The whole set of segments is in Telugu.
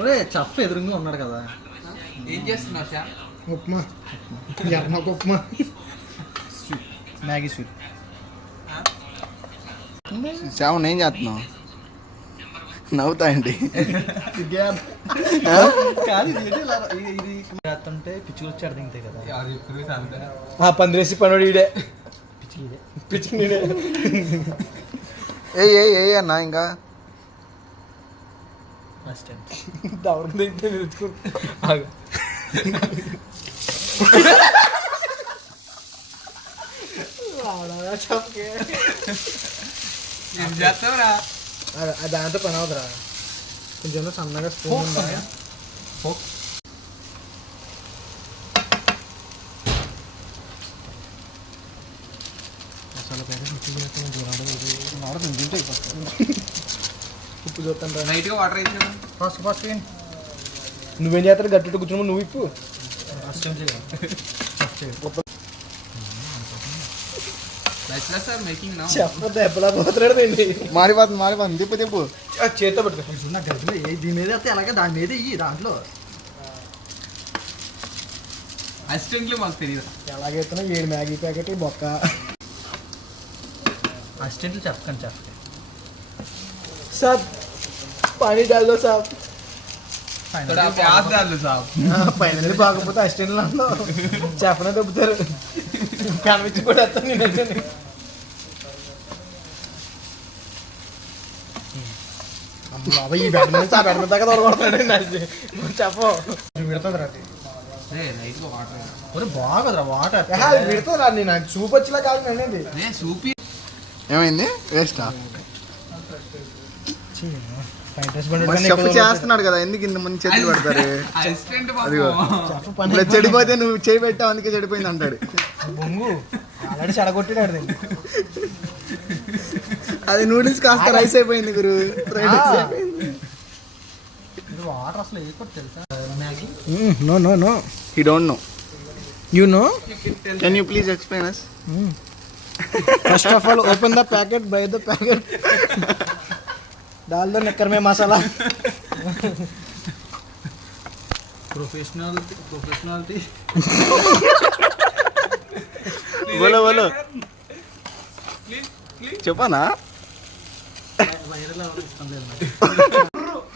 ఒరే చఫ్ ఎదురుగా ఉన్నాడు కదా. ఏం చేస్తున్నావు షా? ఉప్మా ఎర్రమాకు ఉప్మా మ్యాగీ స్వీట్. శ్యామ్ ఏం చేస్తున్నావు? నవ్వుతాయండి కాదు ఇది చేస్తుంటే పిచ్చులు వచ్చి అర్థంతే కదా. పందిరేసి పనుడు ఈడే పిచ్చి ఏ అన్నా ఇంకా దవరం తింటే తెచ్చుకో. ఏం చేస్తావురా? దాంతో పని అవుతురా. కొంచెం సన్నగా స్పూన్ ఉందా? మసాలా ప్యాకెట్ ఉప్పు చూస్తాను. నైట్ గా వాటర్ వేసాను. ఫస్ట్ నువ్వేం చేస్తారు? గట్టు కూర్చున్నావు నువ్వు ఇప్పు. సార్ మేకింగ్ నా చెప్పతే ఎప్పలా పోతున్నాడు. మారిపోతుంది తిప్పు చేతితో పట్టుకో. గడ్డలో దీని మీద అయితే అలాగే దాని మీద ఇయ్యి. దాంట్లో అసిస్టెంట్లు మాకు తెలియదు. ఎలాగైతున్నా 7 మ్యాగీ ప్యాకెట్ బొక్క. అసిస్టెంట్లు చెప్పకండి. సాబ్ పానీ డాల్ దో సాబ్. ప్యాస్ దాలు సాబ్. ఫైనల్లీ బాగపోతే అసిస్టెంట్లు అన్నా చెప్పనే దొబ్బుతారు. కనిపించి కూడా వస్తాను నేను. బాబా ఈ బెడ్ నుంచి ఆ బెడ్ దాకా దొరకొడతాడు. చెప్పు విడుతుంది రాటి. నైట్ గా వాటర్ ఒరే బాగోదురా వాటర్ విడుతుంది రా. నేను చూపు వచ్చేలా కాదు నేనేది. సూపి ఏమైంది? వేస్టా? చెప్పు చేస్తున్నాడు కదా, ఎందుకు ఇంత మంది చేతులు పెడతారు? అసిస్టెంట్ అదిగో ఇలా చెడిపోతే నువ్వు చేయి పెట్టావు అందుకే చెడిపోయింది అంటాడు. బొంగు ఆల్రెడీ చెడగొట్టాడు. అది నూడిల్స్ కాస్త రైస్ అయిపోయింది గురు. ఫ్రైడ్ రైస్ అయిపోయింది. వాటర్ అసలు వేయకూడదు తెలుసా Maggi. No he don't know. You know. Can you please explain us? First of all open the packet, by the packet, डाल दो निक्कर में मसाला. ప్రొఫెషనాలిటీ బోలో చెప్పనా?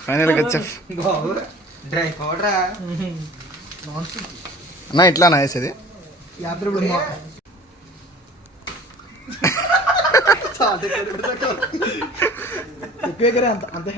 ఫైనల్ గా చెఫ్ డ్రై పౌడరా అన్నా ఇట్లా నా వేసేది. అంత అంత